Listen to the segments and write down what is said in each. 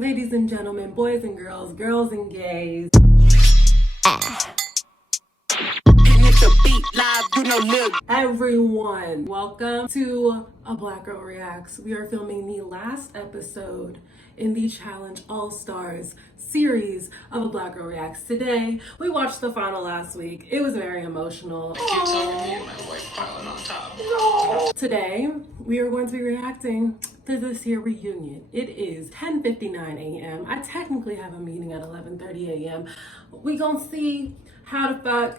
Ladies and gentlemen, boys and girls, girls and gays. Everyone, welcome to A Black Girl Reacts. We are filming the last episode in the Challenge All-Stars series of A Black Girl Reacts. Today, we watched the final last week. It was very emotional. Today, we are going to be reacting to this here reunion. It is 10:59 a.m. I technically have a meeting at 11:30 a.m. We gonna see how the fuck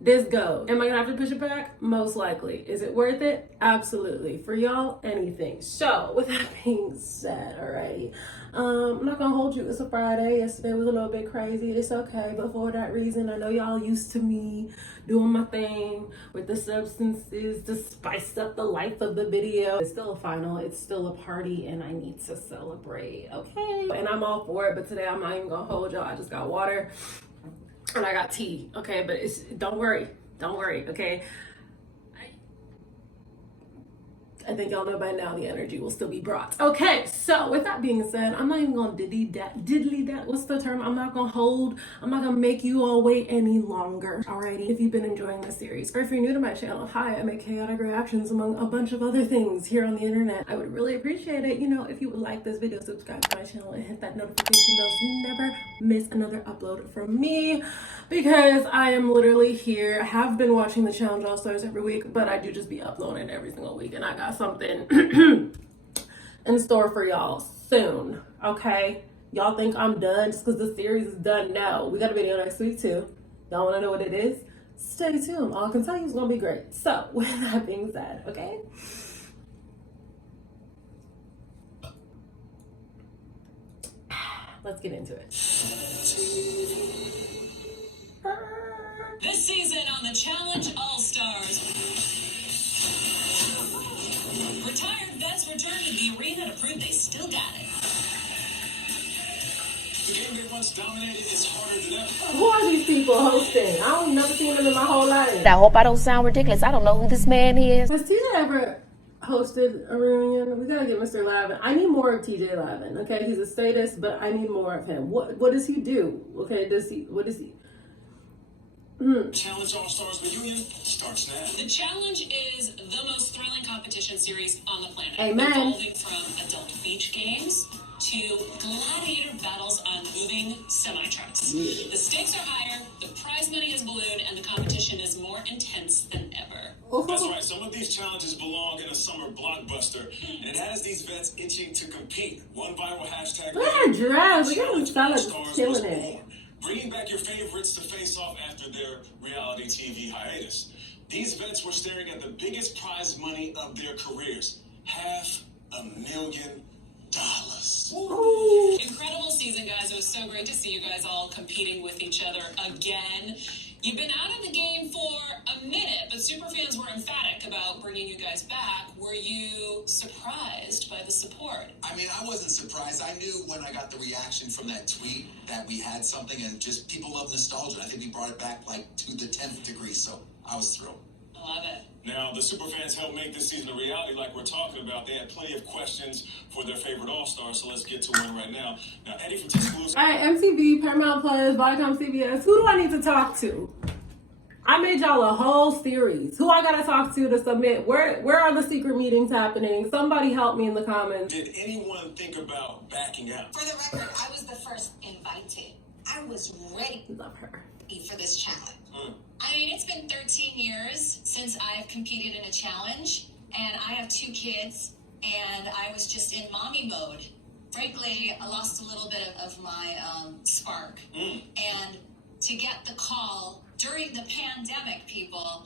this goes. Am I gonna have to push it back? Most likely. Is it worth it? Absolutely. For y'all, anything. So, with that being said, alrighty. I'm not gonna hold you. It's a Friday. Yesterday was a little bit crazy. It's okay. But for that reason, I know y'all used to me doing my thing with the substances to spice up the life of the video. It's still a final. It's still a party, and I need to celebrate. Okay. And I'm all for it. But today, I'm not even gonna hold y'all. I just got water. And I got tea, okay? But don't worry, okay? I think y'all know by now the energy will still be brought. Okay, so with that being said, I'm not even gonna diddly that, what's the term? I'm not gonna make you all wait any longer, alrighty? If you've been enjoying this series, or if you're new to my channel, hi, I make chaotic reactions among a bunch of other things here on the internet. I would really appreciate it, if you would like this video, subscribe to my channel and hit that notification bell so you never miss another upload from me, because I am literally here. I have been watching the Challenge All-Stars every week, but I do just be uploading every single week, and I got something in store for y'all soon, okay? Y'all think I'm done just because the series is done? No, we got a video next week too. Y'all want to know what it is? Stay tuned. All I can tell you is gonna be great. So with that being said, okay, let's get into it. This season on the Challenge All-Stars, retired vets returned to the arena to prove they still got it. The game they once dominated is harder than ever. Who are these people hosting? I don't never seen them in my whole life. I hope I don't sound ridiculous. I don't know who this man is. Has TJ ever hosted a reunion? We gotta get Mr. Lavin. I need more of TJ Lavin. Okay, he's a statist, but I need more of him. What does he do? Okay, what does he? Challenge All-Stars reunion starts now. The Challenge is the most thrilling competition series on the planet. Amen. Evolving from adult beach games to gladiator battles on moving semi-trucks. Yeah. The stakes are higher, the prize money has ballooned, and the competition is more intense than ever. That's right. Some of these challenges belong in a summer blockbuster, and it has these vets itching to compete. One viral hashtag. Look at her dress. Look at Challenge her style. All-Stars Is killing was it. born, bringing back your favorites to face off after their reality TV hiatus. These vets were staring at the biggest prize money of their careers, $500,000. Ooh. Incredible season, guys. It was so great to see you guys all competing with each other again. You've been out of the game for a minute, but superfans were emphatic about bringing you guys back. Were you surprised by the support? I mean, I wasn't surprised. I knew when I got the reaction from that tweet that we had something, and just people love nostalgia. I think we brought it back like to the 10th degree, so I was thrilled. I love it. Now, the superfans helped make this season a reality like we're talking about. They had plenty of questions for their favorite All-Stars, so let's get to one right now. Now, Eddie from Tuscaloosa. All right, MTV, Paramount Plus, Viacom, CBS. Who do I need to talk to? I made y'all a whole series. Who I gotta talk to submit? Where are the secret meetings happening? Somebody help me in the comments. Did anyone think about backing out? For the record, I was the first invited. I was ready Love her. for this challenge. I mean, it's been 13 years since I've competed in a challenge, and I have 2 kids, and I was just in mommy mode. Frankly, I lost a little bit of my spark. And to get the call during the pandemic, people,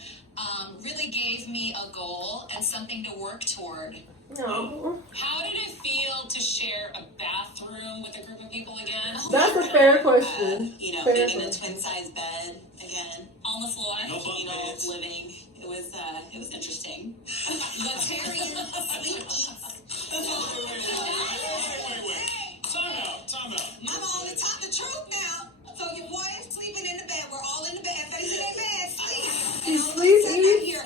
really gave me a goal and something to work toward. No. How did it feel to share a bathroom with a group of people again? That's a fair question. Fair Being in a question. twin-size bed again, On the floor? No bunk beds. living. It was interesting. Vegetarian, sleep, eats. Wait. Time out. Mama only taught the truth now. So your boy is sleeping in the bed. We're all in the bed. Everybody's in their bed. Sleep. He sleeps, Here.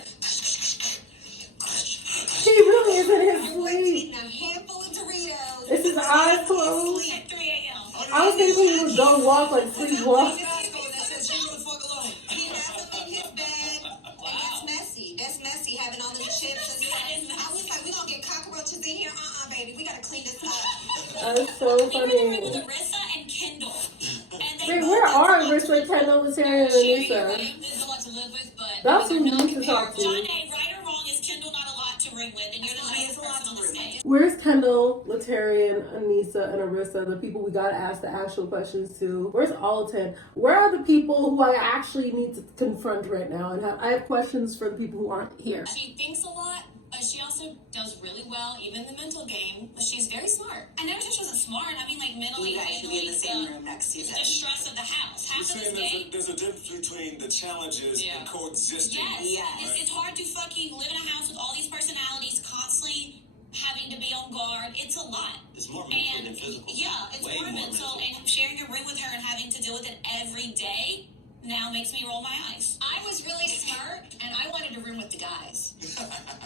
He really is in his We're sleep. eating a handful of Doritos. Is his eyes closed? Sleep. At 3 think we would go walk like sleep walk. He has them in his bed, and that's messy. That's messy, having all these chips and stuff. I was like, we gonna get cockroaches in here. Baby, we gotta clean this up. That's so We were there funny. with Arissa and Kendall. And they Wait, both where did are some Rich, Kendall, Lataria, and sharing Anissa? a room. There's a lot to live with, but That's who they're we not need to talk to. comparable. John A, right or wrong, is Kendall not a lot to ring with? And you're the nicest person on the stage. Where's Kendall, Latarian, Anissa, and Arissa, the people we gotta ask the actual questions to? Where's Alton? Where are the people who I actually need to confront right now? And I have questions for the people who aren't here. She thinks a lot, but she also does really well, even in the mental game. But she's very smart. I never said she wasn't smart. I mean, like mentally You guys should be in the same room next season. the stress of the house. You're Half of this saying game. there's a difference between the challenges and coexisting. Yes. It's hard to fucking live in a house with all these personalities, constantly having to be on guard. It's a lot. It's more mental than physical. Yeah, it's Way more more mental. mental. And sharing a room with her and having to deal with it every day now makes me roll my eyes. I was really smart, and I wanted a room with the guys.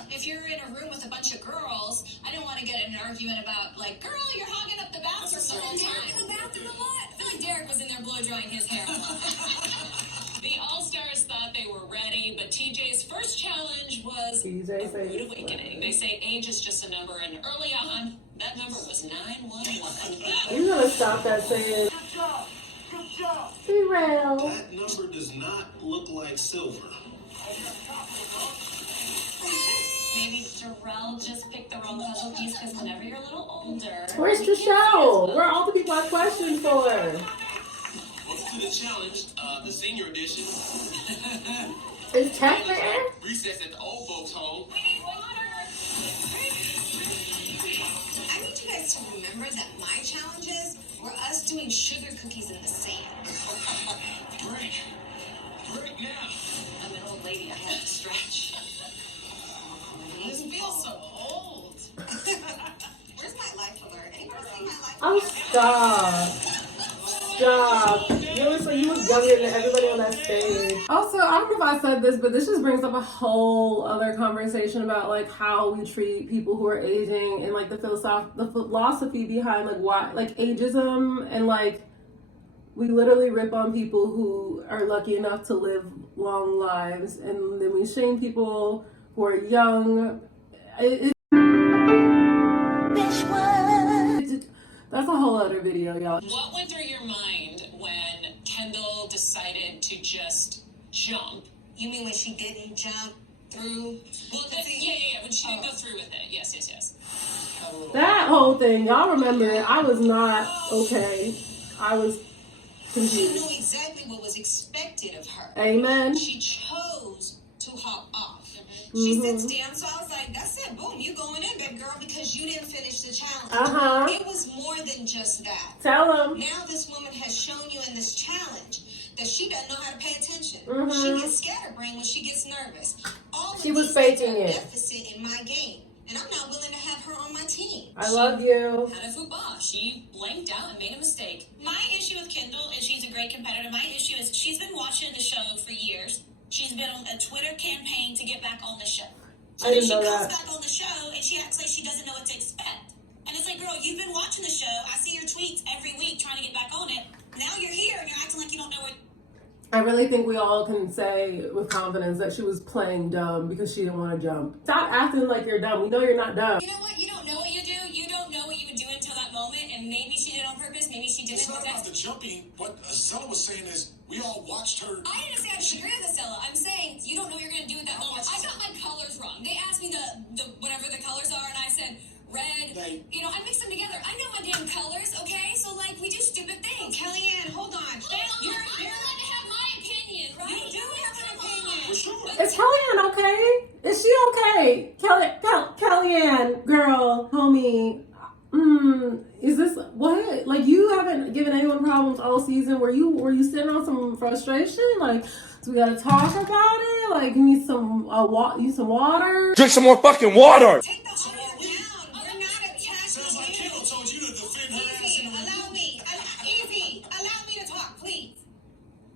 If you're in a room with a bunch of girls, I don't want to get in an argument about, like, girl, you're hogging up the bathroom the whole time. In the bathroom a lot. I feel like Derek was in there blow drying his hair a lot. The All-Stars thought they were ready, but TJ's first challenge was TJ a rude says awakening. They say age is just a number, and early on, that number was 911. You gotta stop that saying. Good job. Good job. Derail. That number does not look like silver. Maybe Jarrell just picked the wrong puzzle piece because whenever you're a little older. Where's Trishelle? Where are all the people I have questions for? Welcome to the challenge, the senior edition. Is Tech there? Recess at the old folks' home. I need you guys to remember that my challenges were us doing sugar cookies in the sand. Break. Break now. I'm an old lady. I have to stretch. This feels so old. Where's my life alert? Anybody see my life Oh, stop. Stop. You look younger than everybody on that stage. Also, I don't know if I said this, but this just brings up a whole other conversation about like how we treat people who are aging and like the philosophy behind like why like ageism, and like we literally rip on people who are lucky enough to live long lives, and then we shame people who are young. That's a whole other video, y'all. What went through your mind when Kendall decided to just jump? You mean when she didn't jump through? Well, yeah. When she didn't go through with it. Yes. That whole thing, y'all remember it. I was not okay. I was She confused. knew exactly what was expected of her. Amen. She chose to hop off. She Mhm. sits down, so I was like, that's it, boom, you going in, baby girl, because you didn't finish the challenge. Uh-huh. It was more than just that. Tell them. Now this woman has shown you in this challenge that she doesn't know how to pay attention. Mhm. She gets scatterbrained when she gets nervous. All of She was these things faking are a it. deficit in my game, and I'm not willing to have her on my team. I love you. Had a fupa. She blanked out and made a mistake. My issue with Kendall is she's a great competitor. My issue is she's been watching the show for years. She's been on a Twitter campaign to get back on the show. So I didn't then know she comes that. back on the show and she acts like she doesn't know what to expect. And it's like, girl, you've been watching the show. I see your tweets every week trying to get back on it. Now you're here and you're acting like you don't know what. I really think we all can say with confidence that she was playing dumb because she didn't want to jump. Stop acting like you're dumb. We know you're not dumb. You know what? You don't know what you do. You don't know what you would do until that moment. And maybe she did it on purpose. Maybe she didn't. It's not But about that's- the jumping. What Stella was saying is we all watched her. I didn't say I disagree with Estella. I'm saying you don't know what you're gonna do at that moment. I got my colors wrong. They asked me the whatever the colors are, and I said red. Right. You know, I mixed them together. I know my damn colors, okay? So like we do stupid things. Kellyanne, hold on. You're allowed to have my opinion, right? You do have an opinion. For sure. Is Kellyanne okay? Is she okay? Kellyanne, girl, homie. Is this what? Like you haven't given anyone problems all season? Were you sitting on some frustration? Like, do we gotta talk about it? Like, you need some water? Drink some more fucking water! Take the arm down. We're not attacking Sounds like you. Kendall told you to defend her ass. Easy, allow me. Easy, allow me to talk, please.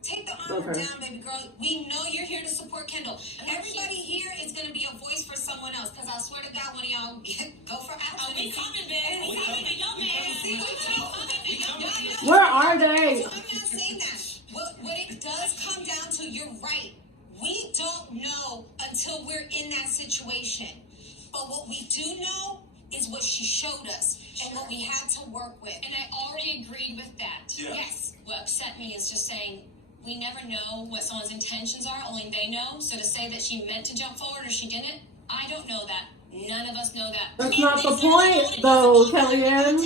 Take the armor Okay. down, baby girl. We know you're here to support Kendall. Everybody here is going to be a voice for someone else. Because I swear to God, one of y'all go for action. We coming, babe. We coming, y'all, man. Where are they? So I'm not saying that. What it does come down to, you're right. We don't know until we're in that situation. But what we do know is what she showed us and what we had to work with. And I already agreed with that. Yeah. Yes. What upset me is just saying we never know what someone's intentions are, only they know. So to say that she meant to jump forward or she didn't, I don't know that. None of us know that. That's not the point, though, Kellyanne.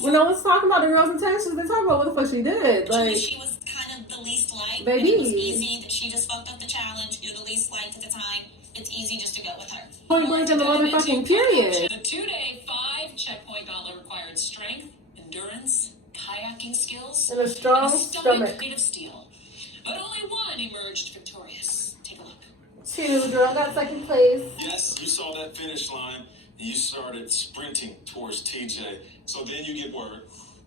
When no one's talking about the girl's intentions, they talk about what the fuck she did. Like, She was kind of the least liked. Baby. And it was easy that she just fucked up the challenge. You're the least liked at the time. It's easy just to go with her. point blank in the motherfucking period. The 2-day 5-checkpoint gala required strength, endurance, kayaking skills, And a strong and a stomach. made of steel. But only one emerged victorious. Take a look. 2, girl got second place. Yes, you saw that finish line and you started sprinting towards TJ. So then you get word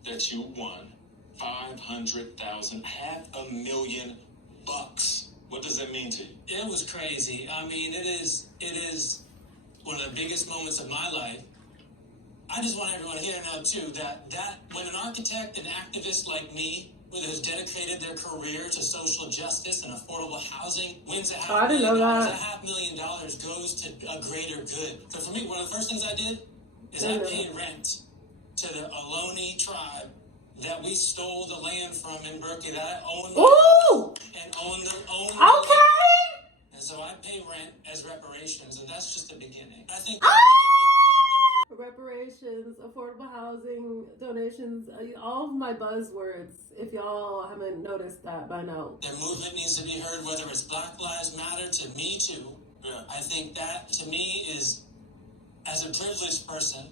that you won $500,000, $500,000. What does that mean to you? It was crazy. I mean, it is one of the biggest moments of my life. I just want everyone here to know too that when an architect and activist like me, who has dedicated their career to social justice and affordable housing, wins I didn't know that. $500,000 goes to a greater good. So for me, one of the first things I did is I paid rent to the Ohlone tribe that we stole the land from in Berkeley that I own. Ooh! And own the Okay! And so I pay rent as reparations, and that's just the beginning. I think Reparations, affordable housing, donations, all of my buzzwords, if y'all haven't noticed that by now. their movement needs to be heard, whether it's Black Lives Matter to Me Too. Yeah. I think that, to me, is, as a privileged person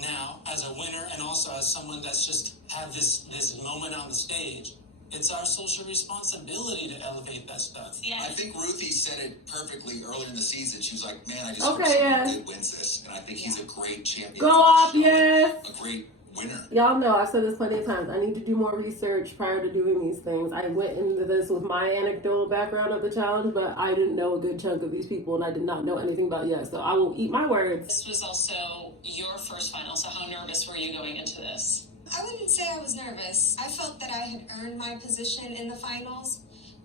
now, as a winner, and also as someone that's just had this moment on the stage, it's our social responsibility to elevate that stuff. Yeah. I think Ruthie said it perfectly earlier in the season. She was like, man, I just Okay, hope someone yeah. good wins this. And I think he's a great champion. Go for the off, show, yes. A great winner. Y'all know I've said this plenty of times. I need to do more research prior to doing these things. I went into this with my anecdotal background of the challenge, but I didn't know a good chunk of these people, and I did not know anything about Yes. So I will eat my words. This was also your first final, so how nervous were you going into this? I wouldn't say I was nervous. I felt that I had earned my position in the finals.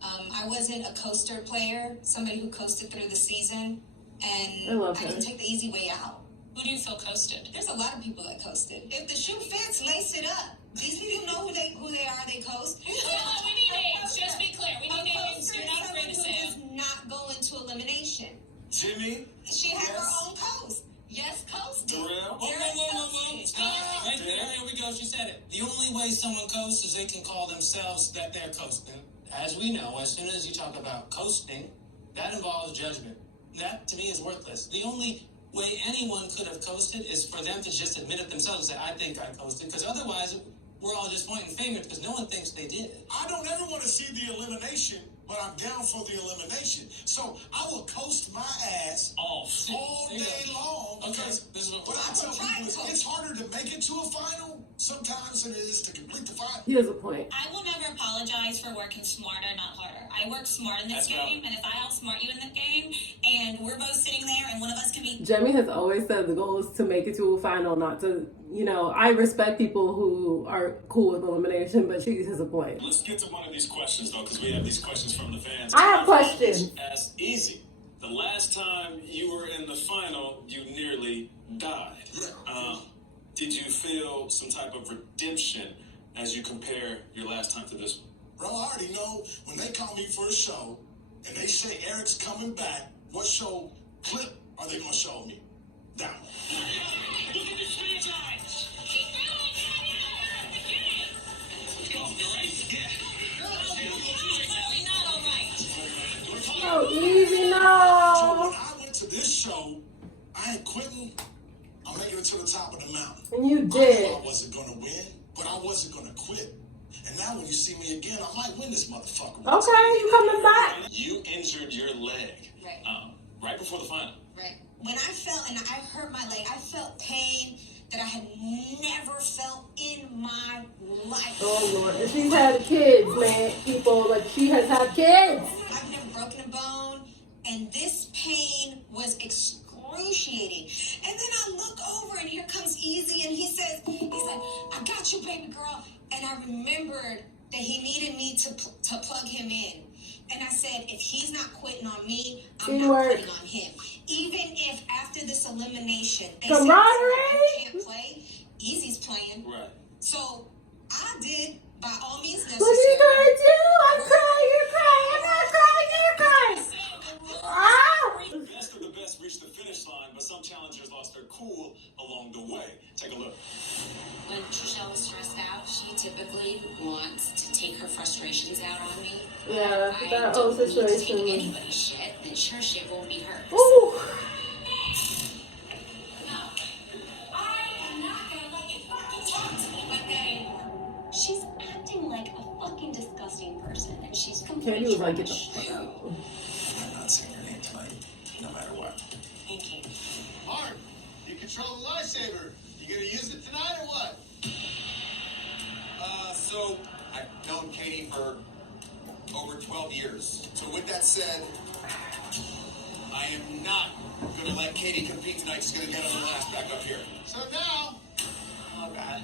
I wasn't a coaster player, somebody who coasted through the season, and I love I her. didn't take the easy way out. Who do you feel coasted? There's a lot of people that coasted. If the shoe fits, lace it up. These people know who they are. They coast. We need names. Just be clear. We need names. You're not afraid to say Who them. does not go into elimination. Jimmy? She had her Yes. own coast. Yes, coasted. Darrell? Whoa. Stop. Right there we go. She said it. The only way someone coasts is they can call themselves that they're coasting. As we know, as soon as you talk about coasting, that involves judgment. That, to me, is worthless. The only way anyone could have coasted is for them to just admit it themselves and say, I think I coasted. Because otherwise, we're all just pointing fingers because no one thinks they did. I don't ever want to see the elimination, but I'm down for the elimination. So I will coast my ass Off. all There you day go. long. Okay, Because this is what what I tell try people is to coast. it's harder to make it to a final sometimes than it is to complete the final. Here's a point. I will never apologize for working smarter, not harder. I work smart in this That's game, valid. and if I outsmart you in the game, and we're both sitting there, and one of us can be Jemmy has always said the goal is to make it to a final, not to, I respect people who are cool with elimination, but she has a point. Let's get to one of these questions, though, because we have these questions from the fans. I have questions. As easy. The last time you were in the final, you nearly died. Did you feel some type of redemption as you compare your last time to this one? Bro, I already know when they call me for a show and they say Eric's coming back, what show clip are they going to show me? That one. Look at this franchise. clearly not all right. Oh, easy, So no. when I went to this show, I ain't quitting. I'm making it to the top of the mountain. And you I did. knew I wasn't going to win, but I wasn't going to quit. And now when you see me again, I might win this motherfucker. Okay, you coming back. You injured your leg Right. right before the final. Right. When I felt, and I hurt my leg, I felt pain that I had never felt in my life. Oh, Lord. And she's had kids, man. People, like, she has had kids. I've never broken a bone, and this pain was excruciating. And then I look over, and here comes Easy, and he's like, I got you, baby girl. And I remembered that he needed me to plug him in. And I said, if he's not quitting on me, I'm not quitting on him. Even if after this elimination, they say you can't play, Easy's playing. Right. So I did, by all means necessary. What are you gonna do? I'm crying, you're crying, I'm not crying, you're crying. The best of the best reached the finish line, but some challengers lost their cool along the way. Take a look. When Trishelle is stressed out, she typically wants to take her frustrations out on me. Yeah, I that don't whole need to situation. take anybody's shit, then her shit won't be hers. Ooh. I am not gonna let you fucking talk to me like that anymore. She's acting like a fucking disgusting person, and she's completely Katie was like, get the trash. fuck out. I'm not saying your name tonight, no matter what. Thank you. Mark, you control the lifesaver. You gonna use it tonight or what? So I've known Katie for over 12 years. So with that said, I am not gonna let Katie compete tonight. She's gonna get on her last back up here. So now, Oh God.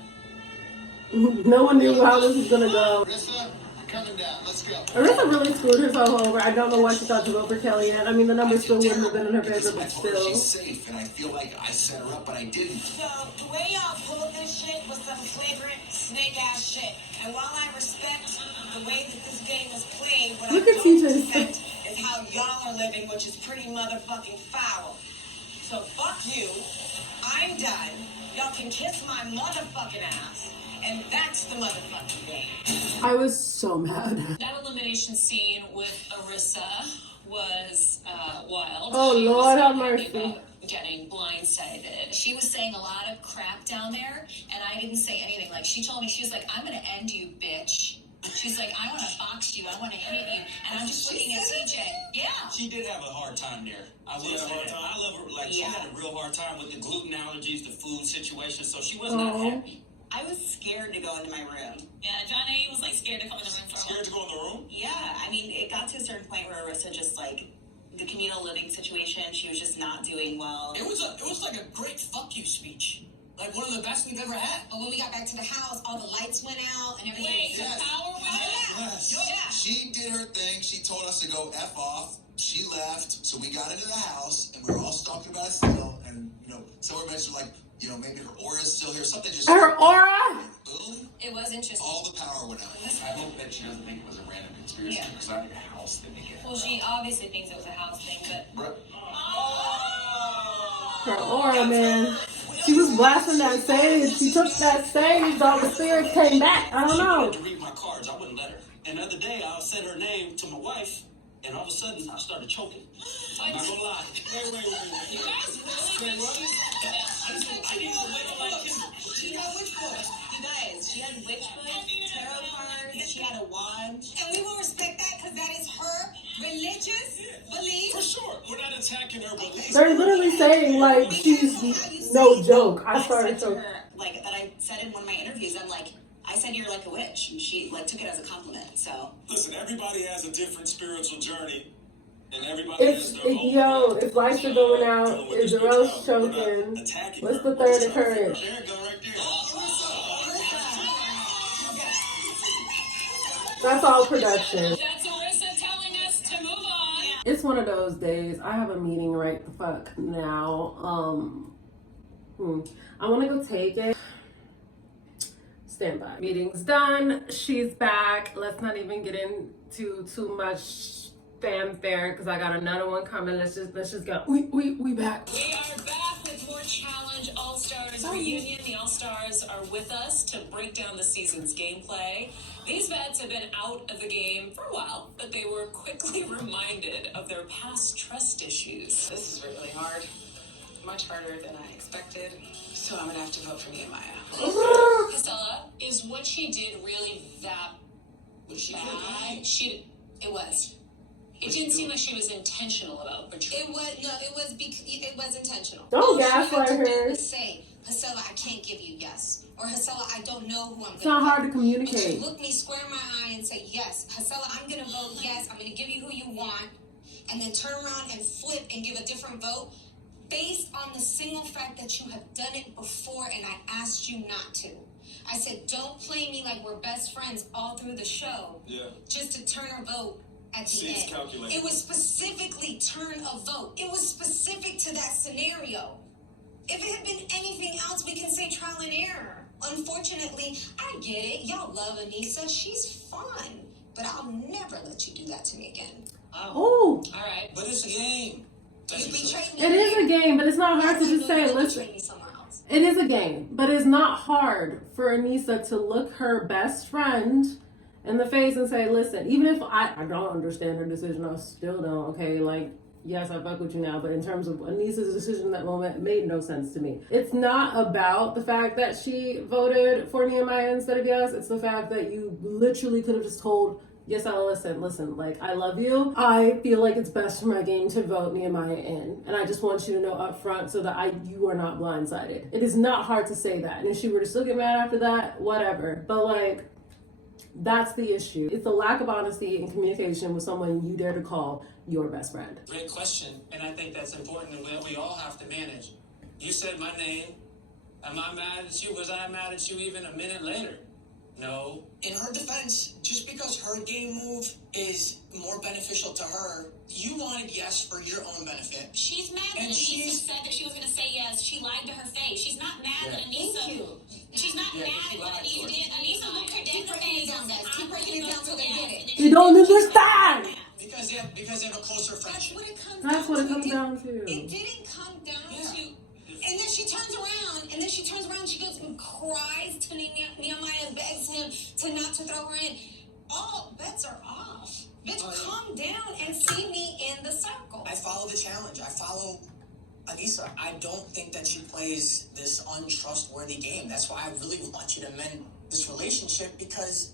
No one knew how this was gonna go. Marissa, you're coming down. Let's go. Arissa really screwed herself over. I don't know why she thought to vote for Kelly yet. I mean, the numbers still wouldn't have been in her favor, but I told her still. she's safe, and I feel like I set her up, but I didn't. So the way y'all pulled this shit was some flagrant snake ass shit. And while I respect the way that this game is played, what Look I at don't TJ. respect is how y'all are living, which is pretty motherfucking foul. So fuck you. I'm done. Y'all can kiss my motherfucking ass. And that's the motherfucking game. I was so mad. That elimination scene with Arissa was wild. Oh, She was Lord so have happy mercy. about getting blindsided. She was saying a lot of crap down there, and I didn't say anything. Like, she told me, she was like, I'm gonna end you, bitch. She's like, I want to box you. I want to hit you. And I'm just looking at TJ. Yeah. She did have a hard time there. I will say that. I love her. Like, she had a real hard time with the gluten allergies, the food situation, so she was not happy. I was scared to go into my room. Yeah, Johnny was like scared to come in the room for a Scared to go in the room? Yeah, I mean, it got to a certain point where Arissa just like the communal living situation, she was just not doing well. It was like a great fuck you speech. Like one of the best we've ever had. But when we got back to the house, all the lights went out and everything. Wait, the power went out? Yes. Yeah. She did her thing. She told us to go F off. She left. So we got into the house and we were all talking about it still. And, someone mentioned, like, maybe her aura is still here. Something just. Her aura? Boom. It was interesting. All the power went out. I hope that she doesn't think it was a random conspiracy because I think a house thing again. Well, she obviously thinks it was a house thing, but Her aura, man. She was blasting that sage. She took that sage. All the spirits came back. I don't She know. wanted to read my cards. I wouldn't let her. And the other day, I said her name to my wife, and all of a sudden, I started choking. I'm not gonna lie. Wait. You guys really think I need to wake up like Kim. She got witchwood. You guys, she had witchwood, tarot cards, she had a wand. And we will respect that because that is her religious belief. For sure. We're not attacking her beliefs. They're literally saying, like, she's no joke. I started to choking. her, like, that I said in one of my interviews, I'm like, I said you're like a witch. And she, like, took it as a compliment, so. Listen, everybody has a different spiritual journey, and everybody has their own. If lights are going out, if Jarrell's choking, what's the third occurrence? There it go, right there. That's all production. That's Arissa telling us to move on. It's one of those days. I have a meeting right the fuck now. I want to go take it. Stand by. Meeting's done. She's back. Let's not even get into too much fanfare because I got another one coming. Let's just go. We back. We are back with more Challenge All-Stars reunion. The All-Stars are with us to break down the season's gameplay. These vets have been out of the game for a while, but they were quickly reminded of their past trust issues. This is really hard. Much harder than I expected. So I'm gonna have to vote for Nehemiah. Casella, is what she did really that bad? It was. It didn't seem like she was intentional about betrayal. It was intentional. Don't gaslight her. Say, Hasela, I can't give you yes. Or Hasela, I don't know who I'm going to It's not hard to But communicate. you look me square in my eye and say, yes, Hasela, I'm going to vote yes. I'm going to give you who you want. And then turn around and flip and give a different vote based on the single fact that you have done it before and I asked you not to. I said, don't play me like we're best friends all through the show. Yeah. Just to turn a vote at the Seats end. calculated. It was specifically turn a vote. It was specific to that scenario. If it had been anything else, we can say trial and error. Unfortunately, I get it. Y'all love Anissa. She's fun. But I'll never let you do that to me again. Oh. All right. But it's a game. You betrayed me. It is a game, but it's not hard to I just know say, you listen. betrayed me somewhere else. It is a game, but it's not hard for Anissa to look her best friend in the face and say, listen, even if I don't understand her decision, I still don't, okay, like, yes, I fuck with you now, but in terms of Anissa's decision in that moment, it made no sense to me. It's not about the fact that she voted for Nehemiah instead of yes, it's the fact that you literally could have just told, yes, I'll listen, like, I love you. I feel like it's best for my game to vote Nehemiah in. And I just want you to know up front so that you are not blindsided. It is not hard to say that. And if she were to still get mad after that, whatever. But, like, that's the issue. It's the lack of honesty and communication with someone you dare to call your best friend. Great question, and I think that's important and that we all have to manage. You said my name. Am I mad at you? Was I mad at you even a minute later? No. In her defense, just because her game move is more beneficial to her, you wanted yes for your own benefit. She's mad that And Anissa said that she was going to say yes. She lied to her face. She's not mad that Anissa... Thank you. She's not mad at what Anissa did. Anissa looked her dead in the face and said, Keep breaking it down till they get it. You don't understand! Because they have a closer friendship. That's what it comes That's what it comes down to. It didn't come down to... And then she turns around, she goes and cries to Nehemiah and begs him to throw her in. All bets are off. Bitch, calm down and see me in the circle. I follow the challenge. I follow Anissa. I don't think that she plays this untrustworthy game. That's why I really want you to mend this relationship, because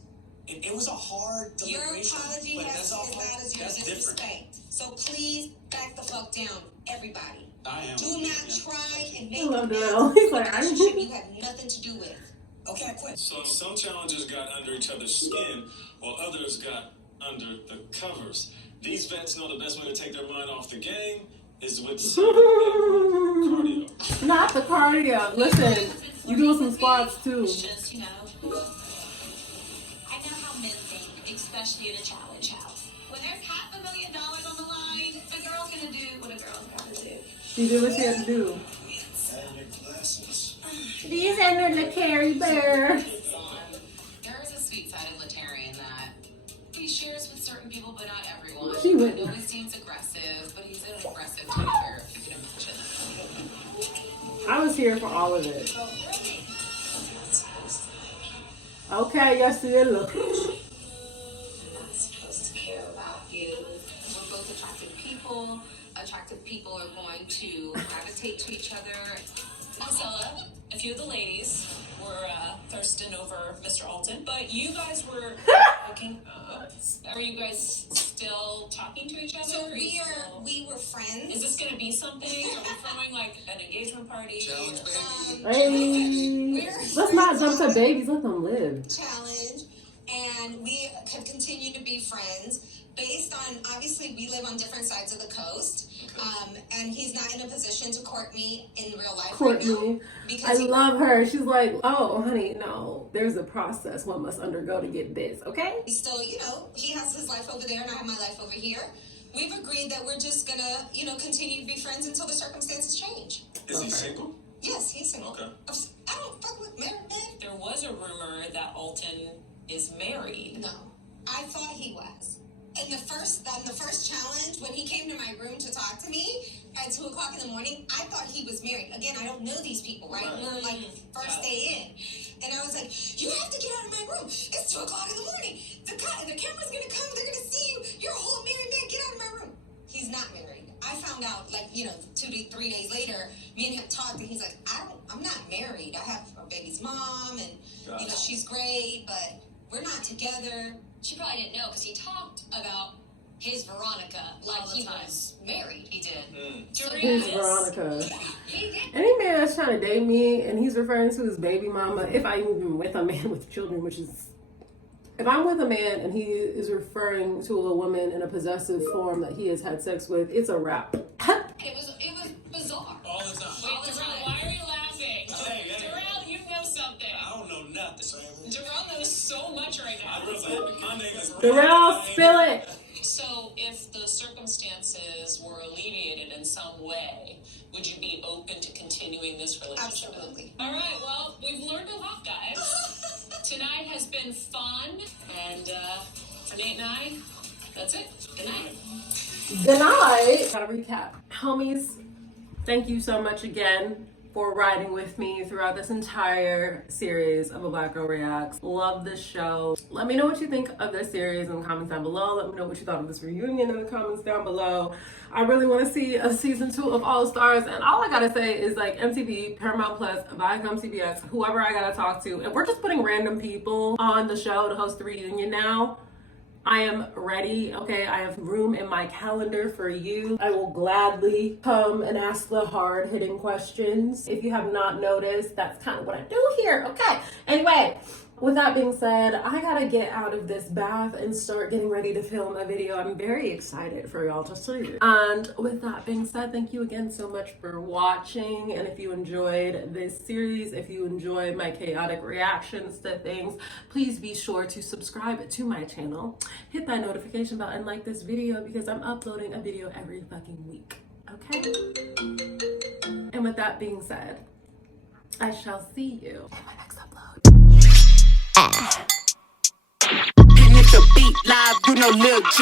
it was a hard deliberation. Your apology but has that's as all loud as your that's different. disrespect. So please back the fuck down, everybody. I am. Do not try and make I love it that. He's like, relationship you have nothing to do with. Okay, I quit. So some challenges got under each other's skin, while others got under the covers. These vets know the best way to take their mind off the game is with some cardio. Not the cardio. Listen, you doing some squats too. It's just, I know how men think, especially in a challenge house. When there's $500,000 on the line, the girl's going to do what a girl's got to do. She did what she had to do. She's under the Carrie Bear. There is a sweet side of Letarian that he shares with certain people, but not everyone. She went. He always seems aggressive, but he's an aggressive teddy bear, if you can imagine. I was here for all of it. Okay, yes, it is. Not supposed to care about you. We're both attractive people. Attractive people are going to gravitate to each other. Marcella, a few of the ladies were thirsting over Mr. Alton, but you guys were looking. Are you guys still talking to each other? So Are you still- we were friends. Is this going to be something? Are we throwing like an engagement party? Challenge, Hey, let's not jump to babies. Let them live. Challenge, and we could continue to be friends based on, obviously we live on different sides of the coast, and he's not in a position to court me in real life right now. Courtney, Because I love her. She's like, oh, honey, no, there's a process one must undergo to get this, okay? He's still, he has his life over there and I have my life over here. We've agreed that we're just gonna, continue to be friends until the circumstances change. Is he single? Yes, he's single. Okay. I don't fuck with married men. There was a rumor that Alton is married. No, I thought he was. In the first challenge, when he came to my room to talk to me at 2 o'clock in the morning, I thought he was married. Again, I don't know these people, right? We're like first day in. And I was like, you have to get out of my room. It's 2 o'clock in the morning. The camera's going to come. They're going to see you. You're a whole married man. Get out of my room. He's not married. I found out 2 to 3 days later, me and him talked, and he's like, I'm not married. I have a baby's mom, and she's great, but we're not together. She probably didn't know because he talked about his Veronica like he was married. He did. Here's Veronica. He did. Any man that's trying to date me and he's referring to his baby mama, if I'm even with a man with children, which is, if I'm with a man and he is referring to a woman in a possessive form that he has had sex with, it's a wrap. It was bizarre. All the time. Wait, Darrell, why are you laughing? Hey. Darrell, you know something. I don't know nothing. My name is Darrell, spill it. So, if the circumstances were alleviated in some way, would you be open to continuing this relationship? Absolutely. All right, well, we've learned a lot, guys. Tonight has been fun, and for Nate and I, that's it. Good night. Good night. Gotta recap. Homies, thank you so much again for riding with me throughout this entire series of A Black Girl Reacts. Love this show. Let me know what you think of this series in the comments down below. Let me know what you thought of this reunion in the comments down below. I really want to see a season 2 of All Stars, and all I gotta say is like MTV, Paramount Plus, Viacom, CBS, whoever I gotta talk to, and we're just putting random people on the show to host the reunion now. I am ready, okay? I have room in my calendar for you. I will gladly come and ask the hard-hitting questions. If you have not noticed, that's kind of what I do here, okay? Anyway, with that being said, I gotta get out of this bath and start getting ready to film a video. I'm very excited for y'all to see. And with that being said, thank you again so much for watching. And if you enjoyed this series, if you enjoyed my chaotic reactions to things, please be sure to subscribe to my channel. Hit that notification bell and like this video because I'm uploading a video every fucking week, okay? And with that being said, I shall see you in my next upload. And if the beat live, you know Lil G.